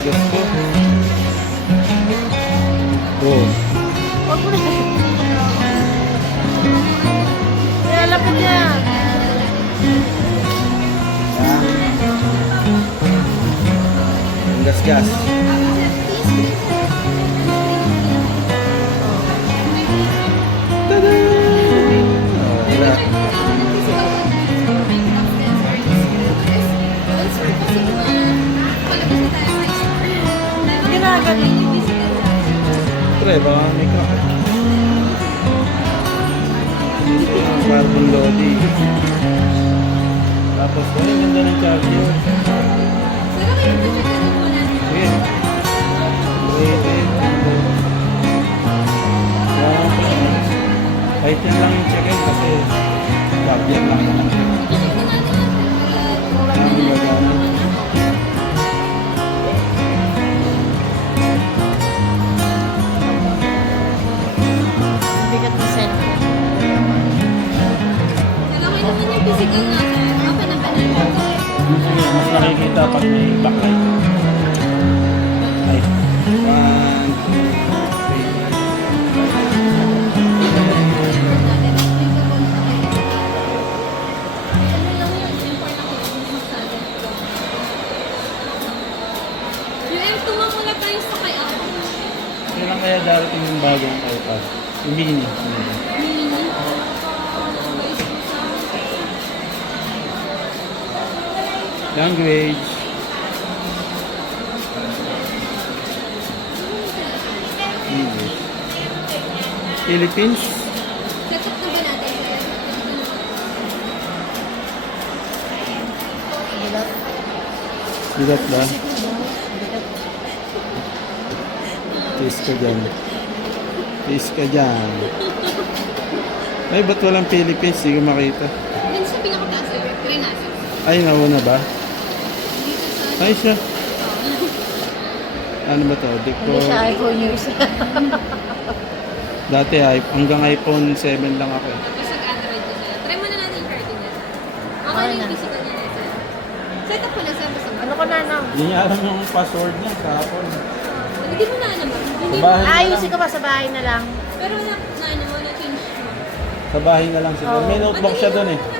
Diyos ko. Oh. Huwag mo na. Kaya lapit niya. Ang gas-gas. Tada! Oh, wala. Ginagaling. Pre, baka may crack. Ito yung carbon lodi. Tapos, ay, ganda ng charger. Sige. Kahit yan lang yung check-in kasi tablet lang naman siya. Ang gagamit. Bigat ng cellphone. Sige, mas nakikita pag may backlight. Ay. 1, 2, 3. Kailan kaya darating yung bagong iPad? Yung mini. Language. English. Philippines. Setup na ba natin? Bigat ba? Tiis ka dyan. Tiis ka dyan. Ay, ba't walang Philippines? Hindi ko makita. Dun sa pinakataas, try natin. Ay, nauna ba? Dito sa... Ay, siya. Ano ba to? Di ko... Hindi siya iPhone user. Dati hanggang iPhone 7 lang ako. Tapos nag-Android din na. Try muna natin yung card niya. Okay Okay na yung na. physical niya nito. Setup ko na sa basta. Ano ko na nang? Hindi niya alam yung password niya kahapon. Hindi mo na naman. Hindi Sa mo. bahay na lang. Ayusin ko ba sa bahay na lang? Pero na ano mo, na-change mo. Sa bahay na lang siguro. Oo. May notebook siya doon eh. Madali